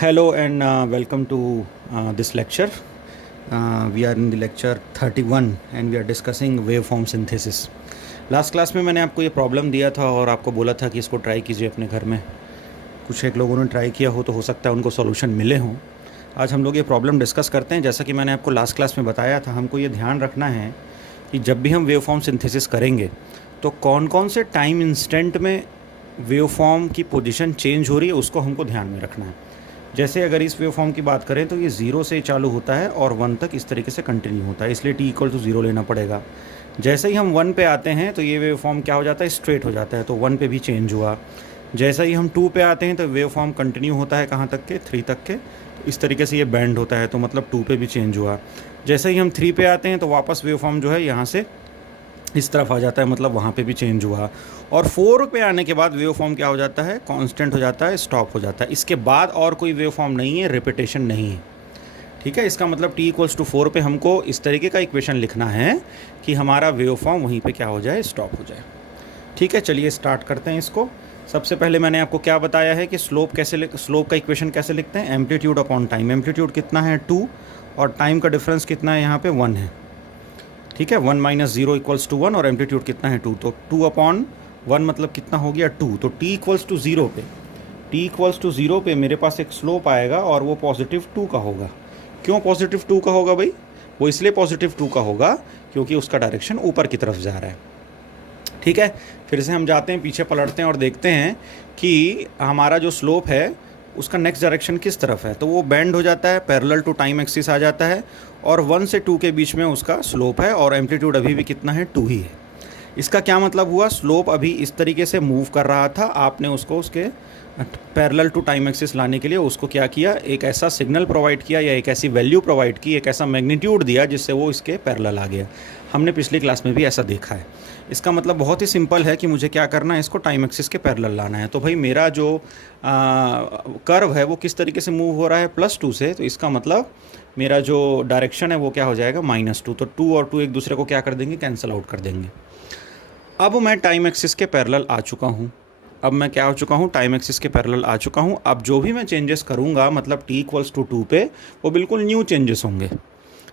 Hello and welcome to this lecture. We are in the lecture 31 and we are discussing waveform synthesis. Last class में मैंने आपको ये problem दिया था और आपको बोला था कि इसको ट्राई कीजिए अपने घर में. कुछ एक लोगों ने ट्राई किया हो तो हो सकता है उनको सॉल्यूशन मिले हों. आज हम लोग ये प्रॉब्लम डिस्कस करते हैं. जैसा कि मैंने आपको लास्ट क्लास में बताया था, हमको ये ध्यान रखना है कि जब भी हम वेवफॉर्म सिंथेसिस करेंगे तो कौन कौन से टाइम इंस्टेंट में वेवफॉर्म की पोजीशन चेंज हो रही है उसको हमको ध्यान में रखना है. जैसे अगर इस वेवफॉर्म की बात करें तो ये 0 से चालू होता है और 1 तक इस तरीके से कंटिन्यू होता है, इसलिए t=0 लेना पड़ेगा. जैसे ही हम 1 पे आते हैं तो ये वेवफॉर्म क्या हो जाता है, स्ट्रेट हो जाता है, तो 1 पे भी चेंज हुआ. जैसे ही हम 2 पे आते हैं तो वेवफॉर्म कंटिन्यू होता है कहाँ तक के, 3 तक के, तो इस तरीके से ये बैंड होता है, तो मतलब 2 पे भी चेंज हुआ. जैसे ही हम 3 पे आते हैं तो वापस वेवफॉर्म जो है यहाँ से इस तरफ आ जाता है, मतलब वहाँ पे भी चेंज हुआ. और 4 पे आने के बाद वेवफॉर्म क्या हो जाता है, कांस्टेंट हो जाता है, स्टॉप हो जाता है. इसके बाद और कोई वेवफॉर्म नहीं है, रिपीटेशन नहीं है. ठीक है, इसका मतलब t=4 पे हमको इस तरीके का इक्वेशन लिखना है कि हमारा वेवफॉर्म वहीं पे क्या हो जाए, स्टॉप हो जाए. ठीक है, चलिए स्टार्ट करते हैं इसको. सबसे पहले मैंने आपको क्या बताया है कि स्लोप का इक्वेशन कैसे लिखते हैं, एम्पलीट्यूड अपॉन टाइम. एम्पलीट्यूड कितना है, 2, और टाइम का डिफरेंस कितना है, यहाँ पे 1 है. ठीक है, 1 - 0 = 1 और एम्पलीट्यूड कितना है, 2, तो 2/1 मतलब कितना हो गया, 2. तो t=0 पे मेरे पास एक स्लोप आएगा और वो +2 का होगा. क्यों +2 का होगा भाई, वो इसलिए +2 का होगा क्योंकि उसका डायरेक्शन ऊपर की तरफ जा रहा है. ठीक है, फिर से हम जाते हैं, पीछे पलटते हैं और देखते हैं कि हमारा जो स्लोप है उसका नेक्स्ट डायरेक्शन किस तरफ है. तो वो बेंड हो जाता है, पैरेलल टू टाइम एक्सिस आ जाता है, और 1 से 2 के बीच में उसका स्लोप है, और एम्पलीट्यूड अभी भी कितना है, 2 ही है. इसका क्या मतलब हुआ, स्लोप अभी इस तरीके से मूव कर रहा था, आपने उसको उसके पैरेलल टू टाइम एक्सिस लाने के लिए उसको क्या किया, एक ऐसा सिग्नल प्रोवाइड किया या एक ऐसी वैल्यू प्रोवाइड की, एक ऐसा मैग्नीट्यूड दिया जिससे वो इसके पैरेलल आ गया. हमने पिछली क्लास में भी ऐसा देखा है. इसका मतलब बहुत ही सिंपल है कि मुझे क्या करना है, इसको टाइम एक्सिस के पैरेलल लाना है. तो भाई मेरा जो कर्व है वो किस तरीके से मूव हो रहा है, +2 से, तो इसका मतलब मेरा जो डायरेक्शन है वो क्या हो जाएगा, -2. तो 2 और 2 एक दूसरे को क्या कर देंगे, कैंसिल आउट कर देंगे. अब मैं टाइम एक्सिस के पैरेलल आ चुका हूँ. अब मैं क्या हो चुका हूँ, टाइम एक्सिस के पैरेलल आ चुका हूँ. अब जो भी मैं चेंजेस करूँगा, मतलब t=2 पे, वो बिल्कुल न्यू चेंजेस होंगे.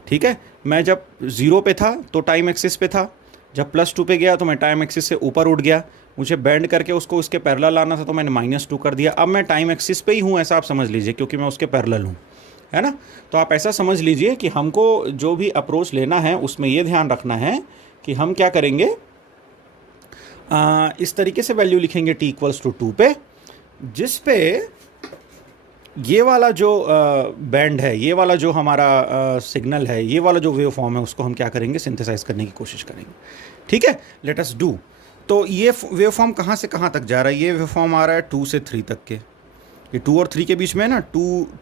ठीक है, मैं जब 0 पे था तो टाइम एक्सिस पे था, जब +2 पे गया तो मैं टाइम एक्सिस से ऊपर उठ गया, मुझे बैंड करके उसको उसके पैरेलल लाना था तो मैंने -2 कर दिया. अब मैं टाइम एक्सिस पे ही हूँ, ऐसा आप समझ लीजिए, क्योंकि मैं उसके पैरेलल हूँ, है ना. तो आप ऐसा समझ लीजिए कि हमको जो भी अप्रोच लेना है उसमें ये ध्यान रखना है कि हम क्या करेंगे, इस तरीके से वैल्यू लिखेंगे t=2 पे, जिस पे ये वाला जो बैंड है, ये वाला जो हमारा सिग्नल है, ये वाला जो वेव फॉर्म है, उसको हम क्या करेंगे, सिंथेसाइज करने की कोशिश करेंगे. ठीक है, लेट अस डू. तो ये वेव फॉर्म कहाँ से कहाँ तक जा रहा है, ये वेव फॉर्म आ रहा है 2 से 3 तक के. ये 2 और 3 के बीच में है ना,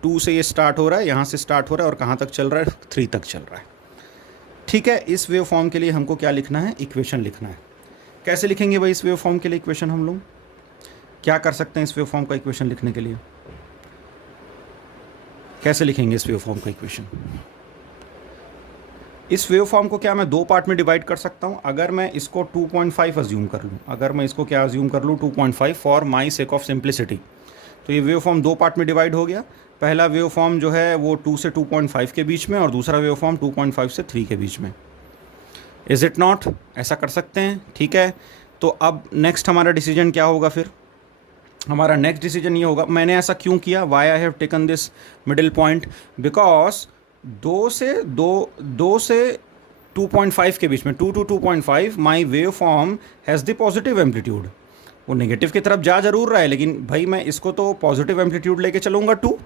2 से ये स्टार्ट हो रहा है, यहाँ से स्टार्ट हो रहा है और कहाँ तक चल रहा है, 3 तक चल रहा है. ठीक है, इस वेव फॉर्म के लिए हमको क्या लिखना है, इक्वेशन लिखना है. कैसे लिखेंगे भाई इस वेव फॉर्म के लिए इक्वेशन, हम लोग क्या कर सकते हैं इस वेव फॉर्म का इक्वेशन लिखने के लिए, कैसे लिखेंगे इस वेव फॉर्म का इक्वेशन. इस वेव फॉर्म को क्या मैं 2 पार्ट में डिवाइड कर सकता हूं. अगर मैं इसको 2.5 अज्यूम कर लूं, अगर मैं इसको क्या अज्यूम कर लूं, 2.5, for my sake of simplicity, तो ये वेव फॉर्म 2 पार्ट में डिवाइड हो गया. पहला वेव फॉर्म जो है वो 2 से 2.5 के बीच में, और दूसरा वेव फॉर्म 2.5 से 3 के बीच में. इज़ इट नॉट, ऐसा कर सकते हैं. ठीक है, तो अब नेक्स्ट हमारा डिसीजन क्या होगा, फिर हमारा नेक्स्ट डिसीजन ये होगा, मैंने ऐसा क्यों किया, why I have taken this middle point, because 2 से 2.5 के बीच में, 2 to 2.5, my wave form has the positive amplitude. वो नेगेटिव की तरफ जा जरूर रहा है, लेकिन भाई मैं इसको तो पॉजिटिव एम्पलीट्यूड लेके चलूँगा 2.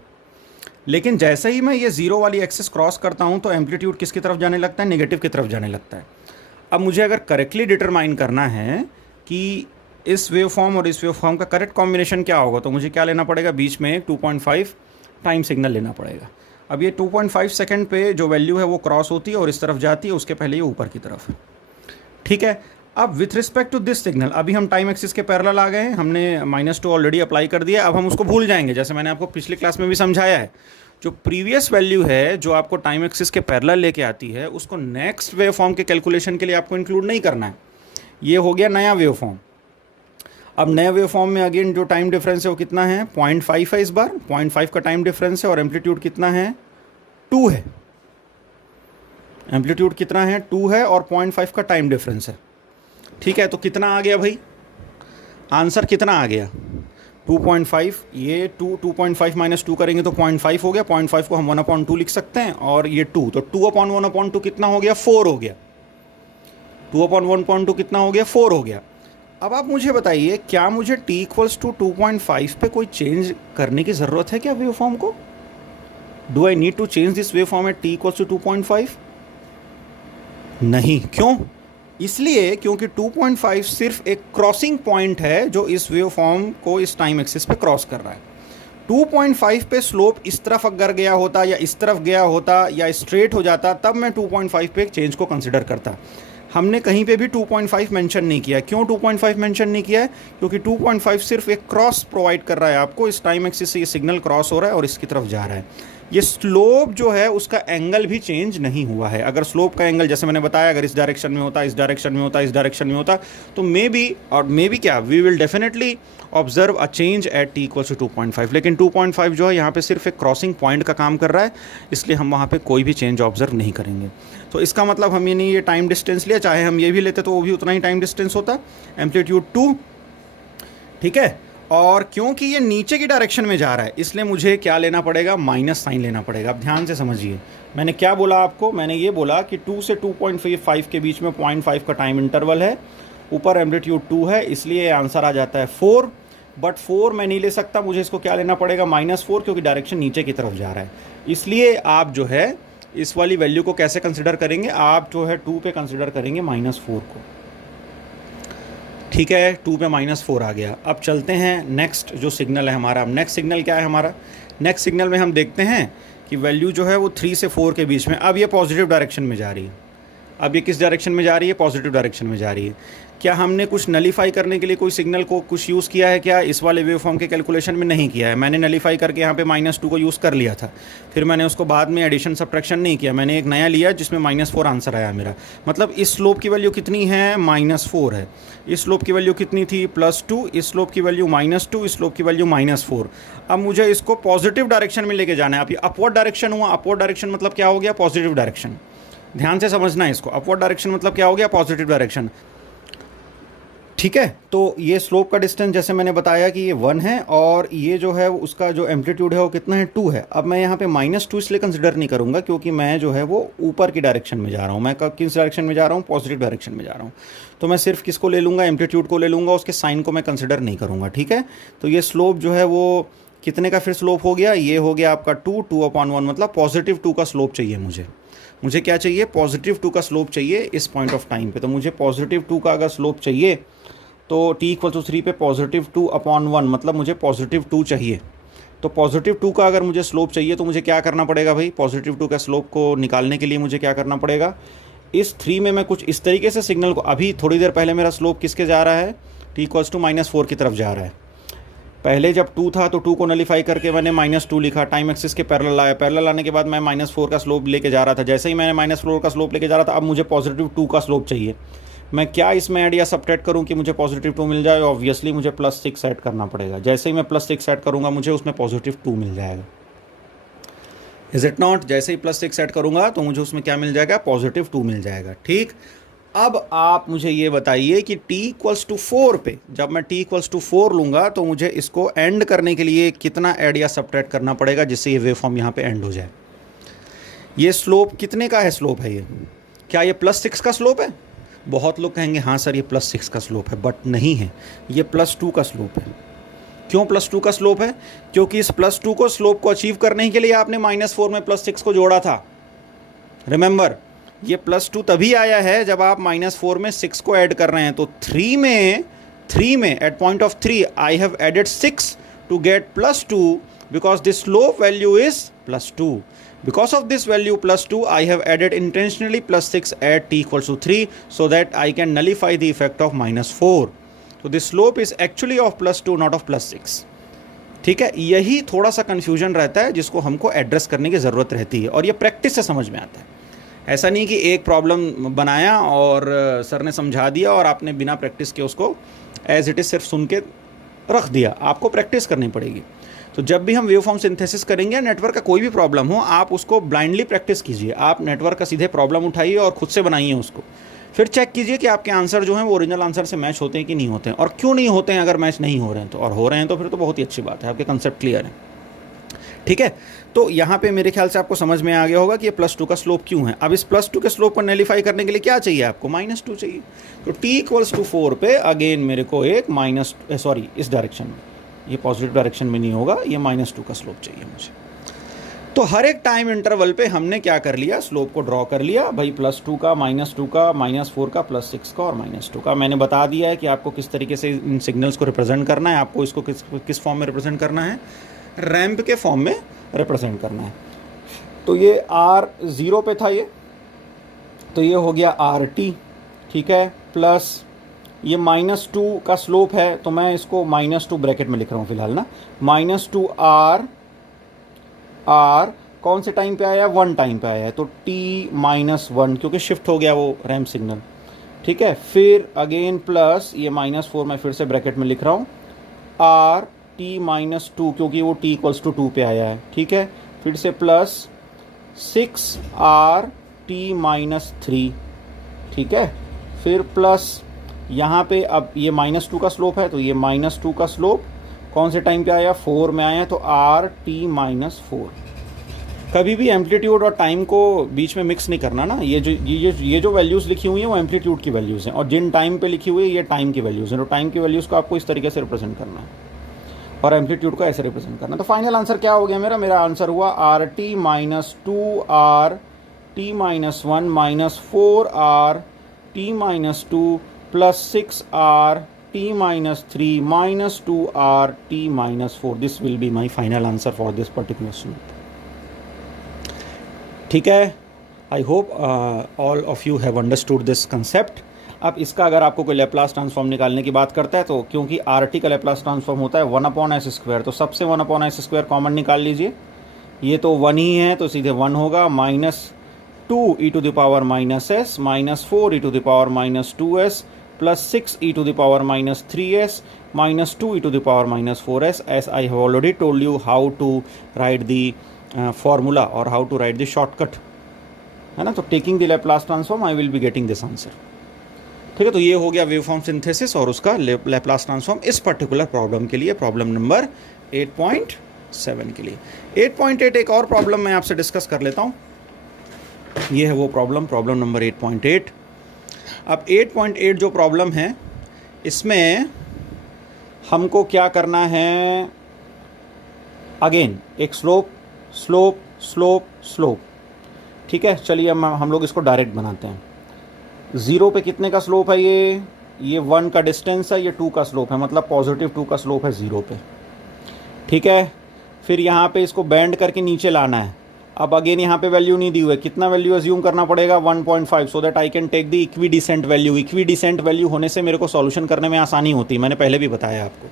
लेकिन जैसे ही मैं ये 0 वाली एक्सिस क्रॉस करता हूँ तो एम्पलीट्यूड किसकी तरफ जाने लगता है, नेगेटिव की तरफ जाने लगता है. अब मुझे अगर करेक्टली डिटरमाइन करना है कि इस वेव फॉर्म और इस वेव फॉर्म का करेक्ट कॉम्बिनेशन क्या होगा, तो मुझे क्या लेना पड़ेगा, बीच में एक 2.5 टाइम सिग्नल लेना पड़ेगा. अब ये 2.5 सेकेंड पे जो वैल्यू है वो क्रॉस होती है और इस तरफ जाती है, उसके पहले ये ऊपर की तरफ. ठीक है, अब with respect to this signal, अभी हम टाइम एक्सिस के पैरेलल आ गए हैं, हमने -2 ऑलरेडी अप्लाई कर दिया. अब हम उसको भूल जाएंगे, जैसे मैंने आपको पिछली क्लास में भी समझाया है, जो प्रीवियस वैल्यू है जो आपको टाइम एक्सिस के पैरेलल लेके आती है, उसको नेक्स्ट वेव फॉर्म के कैलकुलेशन के लिए आपको इंक्लूड नहीं करना है. ये हो गया नया वेव फॉर्म. अब नए वेव फॉर्म में अगेन जो टाइम डिफरेंस है वो कितना है, 0.5 है इस बार, 0.5 का टाइम डिफरेंस है और एम्पलीट्यूड कितना है, 2 है। एम्पलीट्यूड कितना है, 2 है और 0.5 का टाइम डिफरेंस है। ठीक है, तो कितना आ गया भाई, आंसर कितना आ गया, 2.5। ये 2.5 माइनस 2 करेंगे तो 0.5 हो गया, 0.5 को हम 1/2 लिख सकते हैं और ये 2, तो 2/1/2 कितना हो गया, 4 हो गया। 2/1/2 कितना हो गया, 4 हो गया। अब आप मुझे बताइए, क्या मुझे t = 2.5 पे कोई चेंज करने की ज़रूरत है क्या वेव फॉर्म को? Do I need to change this wave form at t = 2.5? नहीं। क्यों? इसलिए क्योंकि 2.5 सिर्फ एक क्रॉसिंग पॉइंट है जो इस वेव फॉर्म को इस टाइम एक्सिस पे क्रॉस कर रहा है। 2.5 पे स्लोप इस तरफ अगर गया होता या इस तरफ गया होता या स्ट्रेट हो जाता, तब मैं 2.5 पे चेंज को कंसिडर करता। हमने कहीं पे भी 2.5 मेंशन नहीं किया। क्यों 2.5 मेंशन नहीं किया है? क्योंकि 2.5 सिर्फ एक क्रॉस प्रोवाइड कर रहा है आपको, इस टाइम एक्सिस से ये सिग्नल क्रॉस हो रहा है और इसकी तरफ जा रहा है। ये स्लोप जो है उसका एंगल भी चेंज नहीं हुआ है। अगर स्लोप का एंगल जैसे मैंने बताया, अगर इस डायरेक्शन में होता, इस डायरेक्शन में होता, इस डायरेक्शन में होता, तो मे बी क्या, we will definitely observe a change at t = 2.5। लेकिन 2.5 जो है यहाँ पे सिर्फ एक क्रॉसिंग पॉइंट का काम कर रहा है, इसलिए हम वहाँ पे कोई भी चेंज ऑब्जर्व नहीं करेंगे। तो इसका मतलब हम ये नहीं, ये टाइम डिस्टेंस लिया, चाहे हम ये भी लेते तो वो भी उतना ही टाइम डिस्टेंस होता, एम्पलीट्यूड 2। ठीक है, और क्योंकि ये नीचे की डायरेक्शन में जा रहा है, इसलिए मुझे क्या लेना पड़ेगा, माइनस साइन लेना पड़ेगा। अब ध्यान से समझिए, मैंने क्या बोला आपको, मैंने ये बोला कि 2 से 2.5 के बीच में 0.5 का टाइम इंटरवल है, ऊपर एम्पलीट्यूड 2 है, इसलिए आंसर आ जाता है 4। बट 4 मैं नहीं ले सकता, मुझे इसको क्या लेना पड़ेगा, -4, क्योंकि डायरेक्शन नीचे की तरफ जा रहा है। इसलिए आप जो है इस वाली वैल्यू को कैसे कंसिडर करेंगे, आप जो है 2 पे कंसिडर करेंगे -4 को। ठीक है, 2 पे -4 आ गया। अब चलते हैं नेक्स्ट जो सिग्नल है हमारा। अब नेक्स्ट सिग्नल क्या है हमारा, नेक्स्ट सिग्नल में हम देखते हैं कि वैल्यू जो है वो 3 से 4 के बीच में, अब ये पॉजिटिव डायरेक्शन में जा रही है। अब ये किस डायरेक्शन में जा रही है, पॉजिटिव डायरेक्शन में जा रही है। क्या हमने कुछ नलीफाई करने के लिए कोई सिग्नल को कुछ यूज़ किया है क्या, इस वाले वेव फॉर्म के कैलकुलेशन में नहीं किया है। मैंने नलीफाई करके यहाँ पे -2 को यूज़ कर लिया था, फिर मैंने उसको बाद में एडिशन सब्ट्रैक्शन नहीं किया, मैंने एक नया लिया जिसमें -4 आंसर आया मेरा। मतलब इस स्लोप की वैल्यू कितनी है, -4 है। इस स्लोप की वैल्यू कितनी थी, +2। इस स्लोप की वैल्यू -2, इस स्लोप की वैल्यू -4। अब मुझे इसको पॉजिटिव डायरेक्शन में लेके जाना है। अब ये अपवर्ड डायरेक्शन हुआ, अपवर्ड डायरेक्शन मतलब क्या हो गया, पॉजिटिव डायरेक्शन। ध्यान से समझना है इसको, अपवर्ड डायरेक्शन मतलब क्या हो गया, पॉजिटिव डायरेक्शन। ठीक है, तो ये स्लोप का डिस्टेंस जैसे मैंने बताया कि ये 1 है और ये जो है उसका जो एम्पलीट्यूड है वो कितना है, 2 है। अब मैं यहाँ पे -2 इसलिए कंसिडर नहीं करूँगा क्योंकि मैं जो है वो ऊपर की डायरेक्शन में जा रहा हूँ। मैं किस डायरेक्शन में जा रहा हूँ, पॉजिटिव डायरेक्शन में जा रहा हूँ। तो मैं सिर्फ किसको ले लूँगा, एम्पलीट्यूड को ले लूँगा, उसके साइन को मैं कंसिडर नहीं करूँगा। ठीक है, तो ये स्लोप जो है वो कितने का फिर स्लोप हो गया, ये हो गया आपका 2/1, मतलब +2 का स्लोप चाहिए मुझे क्या चाहिए, +2 का स्लोप चाहिए इस पॉइंट ऑफ टाइम पे। तो मुझे +2 का अगर स्लोप चाहिए तो t = 3 पे +2/1, मतलब मुझे +2 चाहिए। तो +2 का अगर मुझे स्लोप चाहिए तो मुझे क्या करना पड़ेगा भाई, +2 का स्लोप को निकालने के लिए मुझे क्या करना पड़ेगा, इस 3 में मैं कुछ इस तरीके से सिग्नल को, अभी थोड़ी देर पहले मेरा स्लोप किसके जा रहा है, t = -4 की तरफ जा रहा है। पहले जब 2 था तो 2 को नलीफाई करके मैंने -2 लिखा, टाइम एक्सिस के पैरेलल आया, पैरेलल आने के बाद मैं -4 का स्लोप लेके जा रहा था। जैसे ही मैंने -4 का स्लोप लेके जा रहा था, अब मुझे +2 का स्लोप चाहिए। मैं क्या इसमें ऐड या सब्ट्रैक्ट करूं कि मुझे +2 मिल जाए, ऑब्वियसली मुझे +6 ऐड करना पड़ेगा। जैसे ही मैं +6 ऐड करूंगा मुझे उसमें +2 मिल जाएगा, इज इट नॉट। जैसे ही +6 ऐड करूंगा तो मुझे उसमें क्या मिल जाएगा, +2 मिल जाएगा। ठीक, अब आप मुझे ये बताइए कि t = 4 पे, जब मैं t = 4 लूँगा तो मुझे इसको एंड करने के लिए कितना ऐड या सब्ट्रैक्ट करना पड़ेगा जिससे ये वेव फॉर्म यहाँ पे एंड हो जाए। ये स्लोप कितने का है, स्लोप है ये, क्या ये +6 का स्लोप है? बहुत लोग कहेंगे हाँ सर ये +6 का स्लोप है, बट नहीं है, ये +2 का स्लोप है। क्यों +2 का स्लोप है? क्योंकि इस +2 को स्लोप को अचीव करने के लिए आपने -4 में +6 को जोड़ा था। रिमेंबर, ये +2 तभी आया है जब आप -4 में 6 को ऐड कर रहे हैं। तो 3 में at point of 3 I have added 6 to get +2 because this slope value is +2। Because of this value +2, I have added intentionally +6 at t = 3 so that I can nullify the effect of -4. So this slope is actually of +2 not of +6. ठीक है, यही थोड़ा सा confusion रहता है जिसको हमको address करने की ज़रूरत रहती है और ये प्रैक्टिस से समझ में आता है। ऐसा नहीं कि एक प्रॉब्लम बनाया और सर ने समझा दिया और आपने बिना प्रैक्टिस के उसको एज इट इज़ सिर्फ सुन के रख दिया, आपको प्रैक्टिस करनी पड़ेगी। तो जब भी हम वेव फॉर्म सिंथेसिस करेंगे, नेटवर्क का कोई भी प्रॉब्लम हो, आप उसको ब्लाइंडली प्रैक्टिस कीजिए। आप नेटवर्क का सीधे प्रॉब्लम उठाइए और खुद से बनाइए उसको, फिर चेक कीजिए कि आपके आंसर जो हैं वो ओरिजिनल आंसर से मैच होते हैं कि नहीं होते हैं, और क्यों नहीं होते हैं। अगर मैच नहीं हो रहे हैं तो, और हो रहे हैं तो फिर तो बहुत ही अच्छी बात है, आपके कंसेप्ट क्लियर है। ठीक है, तो यहाँ पे मेरे ख्याल से आपको समझ में आ गया होगा कि ये +2 का स्लोप क्यों है। अब इस +2 के स्लोप को नैलिफाई करने के लिए क्या चाहिए आपको, -2 चाहिए। तो t=4 पे अगेन मेरे को एक इस डायरेक्शन में, ये पॉजिटिव डायरेक्शन में नहीं होगा, ये -2 का स्लोप चाहिए मुझे। तो हर एक टाइम इंटरवल पे हमने क्या कर लिया, स्लोप को ड्रॉ कर लिया भाई, +2 का, -2 का, -4 का, +6 का और -2 का। मैंने बता दिया है कि आपको किस तरीके से इन सिग्नल्स को रिप्रेजेंट करना है। आपको इसको किस फॉर्म में रिप्रेजेंट करना है, रैंप के फॉर्म में रिप्रेजेंट करना है। तो ये R0 पे था ये, तो ये हो गया RT, ठीक है, प्लस ये -2 का स्लोप है, तो मैं इसको -2 ब्रैकेट में लिख रहा हूँ फिलहाल ना, -2R कौन से टाइम पे आया, 1 टाइम पे आया है, तो t-1 क्योंकि शिफ्ट हो गया वो रैंप सिग्नल, ठीक है। फिर अगेन प्लस ये -4 मैं फिर से ब्रैकेट में लिख रहा हूँ, R t-2 क्योंकि वो t=2 पे आया है, ठीक है। फिर से प्लस 6R t-3, ठीक है। फिर प्लस यहाँ पे अब ये -2 का स्लोप है, तो ये -2 का स्लोप कौन से टाइम पे आया, 4 में आया, तो R t-4। कभी भी एम्पलीट्यूड और टाइम को बीच में मिक्स नहीं करना ना। ये जो वैल्यूज़ लिखी हुई हैं वो एम्पलीट्यूड की वैल्यूज़ हैं, और जिन टाइम पे लिखी हुई है ये टाइम की वैल्यूज़ हैं। तो टाइम की वैल्यूज़ को आपको इस तरीके से रिप्रेजेंट करना है और एम्पलीट्यूड को ऐसे रिप्रेजेंट करना है। तो फाइनल आंसर क्या हो गया मेरा आंसर हुआ RT-2R t-1 -4R t-2 plus 6R t-3 -2R t-4। This will be my final answer for this particular slope. ठीक है, I hope all of you have understood this concept. अब इसका अगर आपको कोई लैप्लास ट्रांसफॉर्म निकालने की बात करता है, तो क्योंकि RT का लैप्लास ट्रांसफॉर्म होता है 1/s², तो सबसे 1/s² कॉमन निकाल लीजिए। ये तो 1 ही है, तो सीधे 1 होगा, -2 e⁻⁻s -4 e⁻²s plus 6 e⁻³ -2 e⁻⁴s, as I have already told you how to write the formula or how to write the shortcut, है ना। तो taking the Laplace transform I will be getting this answer. ठीक है, तो ये हो गया wave form synthesis और उसका लैप्लास ट्रांसफॉर्म इस पर्टिकुलर प्रॉब्लम के लिए, प्रॉब्लम नंबर 8.7 के लिए। 8.8 एक और प्रॉब्लम मैं आपसे डिस्कस कर लेता हूँ। ये है वो प्रॉब्लम नंबर 8.8। अब 8.8 जो प्रॉब्लम है, इसमें हमको क्या करना है, अगेन एक स्लोप, ठीक है। चलिए हम लोग इसको डायरेक्ट बनाते हैं। 0 पे कितने का स्लोप है, ये 1 का डिस्टेंस है, ये 2 का स्लोप है, मतलब +2 का स्लोप है 0 पे, ठीक है। फिर यहाँ पे इसको बैंड करके नीचे लाना है। अब अगेन यहाँ पे वैल्यू नहीं दी हुई है, कितना वैल्यू अज्यूम करना पड़ेगा, 1.5, so that I can take the equidistant value. Equidistant value होने से मेरे को सॉल्यूशन करने में आसानी होती है, मैंने पहले भी बताया आपको।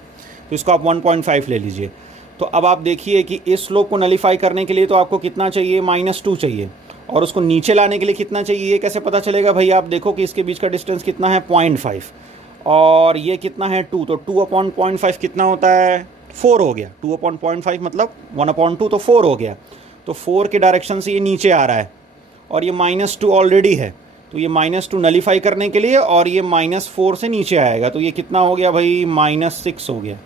तो इसको आप 1.5 ले लीजिए। तो अब आप देखिए कि इस स्लोप को नलीफाई करने के लिए तो आपको कितना चाहिए, -2 चाहिए, और उसको नीचे लाने के लिए कितना चाहिए, ये कैसे पता चलेगा भाई। आप देखो कि इसके बीच का डिस्टेंस कितना है, 0.5, और ये कितना है 2, तो 2/0.5 कितना होता है, 4 हो गया। 2/0.5 मतलब 1/2, तो 4 हो गया। तो 4 के डायरेक्शन से ये नीचे आ रहा है, और ये -2 ऑलरेडी है, तो ये -2 नलीफाई करने के लिए, और ये -4 से नीचे आएगा, तो ये कितना हो गया भाई, -6 हो गया।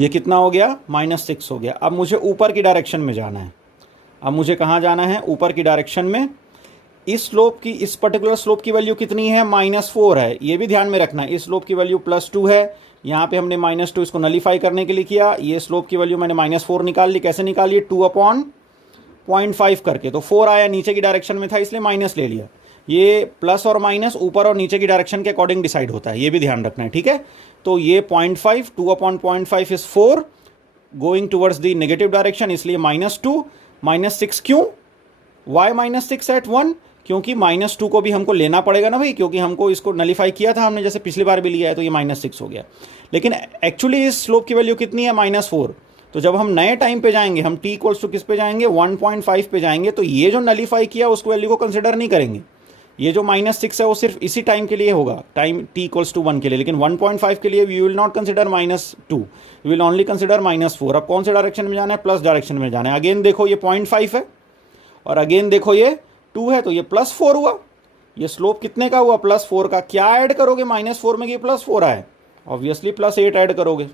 ये कितना हो गया, -6 हो गया। अब मुझे ऊपर की डायरेक्शन में जाना है। अब मुझे कहाँ जाना है, ऊपर की डायरेक्शन में। इस स्लोप की, इस पर्टिकुलर स्लोप की वैल्यू कितनी है, -4 है, ये भी ध्यान में रखना है। इस स्लोप की वैल्यू +2 है, यहाँ पे हमने -2 इसको नलीफाई करने के लिए किया। ये स्लोप की वैल्यू मैंने -4 निकाल ली। कैसे निकाली, 2/0.5 करके, तो 4 आया, नीचे की डायरेक्शन में था इसलिए माइनस ले लिया। ये प्लस और माइनस ऊपर और नीचे की डायरेक्शन के अकॉर्डिंग डिसाइड होता है, ये भी ध्यान रखना है, ठीक है। तो ये 0.5, 2/0.5 is 4 going towards the negative direction, इसलिए -2, -6 क्यों, वाई -6 एट 1, क्योंकि -2 को भी हमको लेना पड़ेगा ना भाई, क्योंकि हमको इसको नलीफाई किया था हमने, जैसे पिछली बार भी लिया है, तो ये -6 हो गया। लेकिन एक्चुअली इस स्लोप की वैल्यू कितनी है, -4। तो जब हम नए टाइम पे जाएंगे, हम t= किस पे जाएंगे, 1.5 पे जाएंगे, तो ये जो नलीफाई किया उसको वैल्यू को कंसिडर नहीं करेंगे, ये जो -6 है वो सिर्फ इसी टाइम के लिए होगा, टाइम t=1 के लिए, लेकिन 1.5 के लिए we will not consider -2, we will only consider -4। अब कौन से डायरेक्शन में जाना है? प्लस डायरेक्शन में जाना है। अगेन देखो ये 0.5 है और अगेन देखो ये 2 है, तो ये +4 हुआ। ये स्लोप कितने का हुआ? +4 का। क्या ऐड करोगे -4 में? ये +4 आए, ऑब्वियसली +8 ऐड करोगे,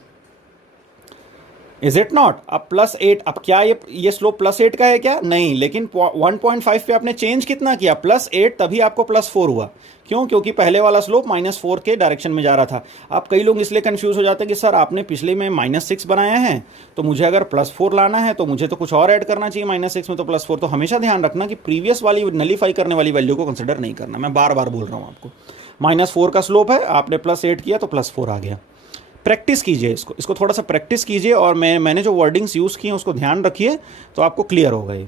इज इट नॉट? अब +8, अब क्या ये स्लोप +8 का है क्या? नहीं, लेकिन 1.5 पे आपने चेंज कितना किया? +8, तभी आपको +4 हुआ। क्यों? क्योंकि पहले वाला स्लोप -4 के डायरेक्शन में जा रहा था। अब कई लोग इसलिए कंफ्यूज हो जाते हैं कि सर आपने पिछले में -6 बनाया है, तो मुझे अगर +4 लाना है तो मुझे तो कुछ और ऐड करना चाहिए -6 में, तो +4। तो हमेशा ध्यान रखना कि प्रीवियस वाली नलीफाई करने वाली वैल्यू को कंसिडर नहीं करना। मैं बार बार बोल रहा हूँ आपको, -4 का स्लोप है, आपने +8 किया तो +4 आ गया। प्रैक्टिस कीजिए इसको थोड़ा सा प्रैक्टिस कीजिए, और मैंने जो वर्डिंग्स यूज़ की हैं उसको ध्यान रखिए, तो आपको क्लियर होगा ये।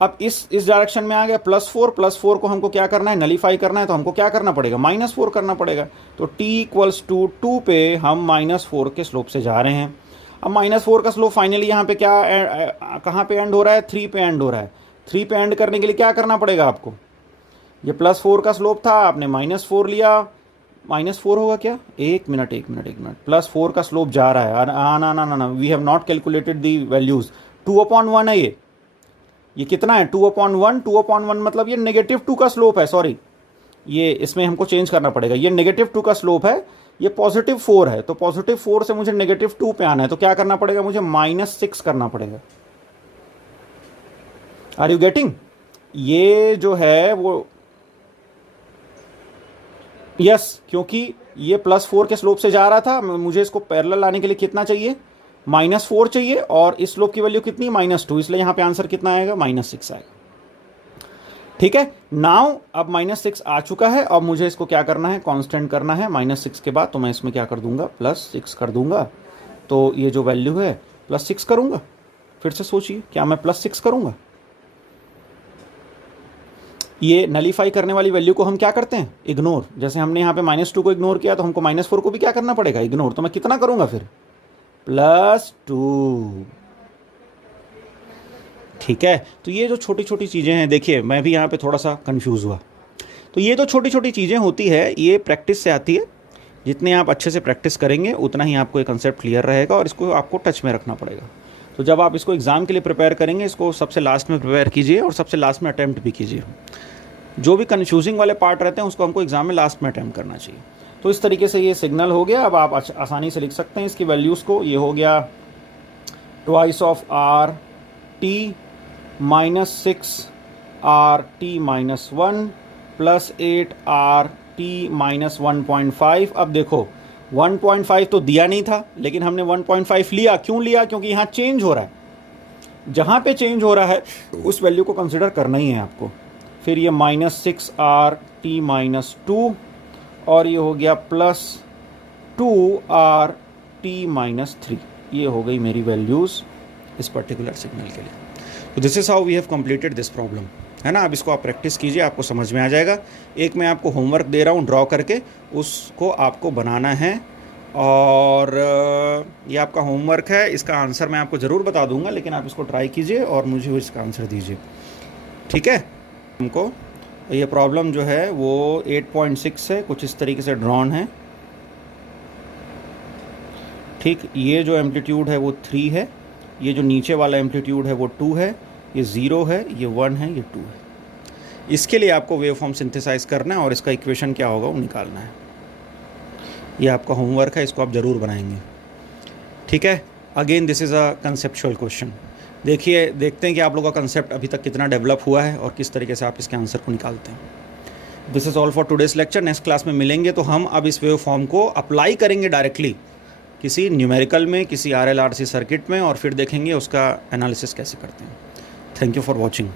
अब इस डायरेक्शन में आ गया +4 को हमको क्या करना है? नलीफाई करना है, तो हमको क्या करना पड़ेगा? -4 करना पड़ेगा। तो t=2 पे हम -4 के स्लोप से जा रहे हैं। अब -4 का स्लोप फाइनली यहाँ पे क्या कहाँ पे एंड हो रहा है? 3 पे एंड हो रहा है। 3 पे एंड करने के लिए क्या करना पड़ेगा आपको? ये +4 का स्लोप था, आपने -4 लिया, -4 होगा क्या? एक मिनट, +4 का स्लोप जा रहा है। ना, we have not calculated the values. 2/1 है ये कितना है? 2/1, 2/1 मतलब ये -2 का स्लोप है। सॉरी, ये इसमें हमको चेंज करना पड़ेगा। ये -2 का स्लोप है, ये +4 है, तो +4 से मुझे -2 पे आना है, तो क्या करना पड़ेगा? मुझे -6 करना पड़ेगा। Are you getting? ये जो है वो यस, क्योंकि ये +4 के स्लोप से जा रहा था, मुझे इसको पैरेलल लाने के लिए कितना चाहिए? -4 चाहिए, और इस स्लोप की वैल्यू कितनी? -2, इसलिए यहाँ पे आंसर कितना आएगा? -6 आएगा। ठीक है, नाउ अब -6 आ चुका है। अब मुझे इसको क्या करना है? कांस्टेंट करना है। -6 के बाद तो मैं इसमें क्या कर दूंगा? +6 कर दूंगा। तो ये जो वैल्यू है +6 करूंगा। फिर से सोचिए, क्या मैं +6 करूंगा? ये नलीफाई करने वाली वैल्यू को हम क्या करते हैं? इग्नोर। जैसे हमने यहाँ पे -2 को इग्नोर किया, तो हमको -4 को भी क्या करना पड़ेगा? इग्नोर। तो मैं कितना करूंगा फिर? +2। ठीक है, तो ये जो छोटी छोटी चीज़ें हैं, देखिए मैं भी यहाँ पे थोड़ा सा कंफ्यूज हुआ। तो ये जो छोटी छोटी चीज़ें होती है, ये प्रैक्टिस से आती है। जितने आप अच्छे से प्रैक्टिस करेंगे उतना ही आपको ये कंसेप्ट क्लियर रहेगा, और इसको आपको टच में रखना पड़ेगा। तो जब आप इसको एग्ज़ाम के लिए प्रिपेयर करेंगे, इसको सबसे लास्ट में प्रिपेयर कीजिए और सबसे लास्ट में अटैम्प्ट भी कीजिए। जो भी कन्फ्यूजिंग वाले पार्ट रहते हैं उसको हमको एग्जाम में लास्ट में अटैम्प्ट करना चाहिए। तो इस तरीके से ये सिग्नल हो गया। अब आप आसानी से लिख सकते हैं इसकी वैल्यूज़ को। ये हो गया 2 of RT -6 RT -1 + 8 RT -1.5। अब देखो 1.5 तो दिया नहीं था, लेकिन हमने 1.5 लिया। क्यों लिया? क्योंकि यहाँ चेंज हो रहा है। जहाँ पे चेंज हो रहा है उस वैल्यू को कंसिडर करना ही है आपको। फिर ये -6 RT -2, और ये हो गया +2 RT -3। ये हो गई मेरी वैल्यूज़ इस पर्टिकुलर सिग्नल के लिए। तो this is how we have completed this problem, है ना। अब इसको आप प्रैक्टिस कीजिए, आपको समझ में आ जाएगा। एक मैं आपको होमवर्क दे रहा हूँ ड्रॉ करके, उसको आपको बनाना है, और ये आपका होमवर्क है। इसका आंसर मैं आपको ज़रूर बता दूंगा, लेकिन आप इसको ट्राई कीजिए और मुझे इसका आंसर दीजिए, ठीक है। हमको ये प्रॉब्लम जो है वो 8.6 है, कुछ इस तरीके से ड्रॉन है, ठीक। ये जो एम्पलीट्यूड है वो 3 है, ये जो नीचे वाला एम्पलीट्यूड है वो 2 है, ये 0 है, ये 1 है, ये 2 है। इसके लिए आपको वेव फॉर्म सिंथेसाइज करना है और इसका इक्वेशन क्या होगा वो निकालना है। ये आपका होमवर्क है, इसको आप ज़रूर बनाएंगे, ठीक है। Again this is a conceptual question. देखिए, देखते हैं कि आप लोगों का कंसेप्ट अभी तक कितना डेवलप हुआ है और किस तरीके से आप इसके आंसर को निकालते हैं। This is all for today's lecture. Next class में मिलेंगे तो हम अब इस वेव फॉर्म को अप्लाई करेंगे डायरेक्टली किसी न्यूमेरिकल में, किसी RLRC सर्किट में, और फिर देखेंगे उसका एनालिसिस कैसे करते हैं। Thank you for watching.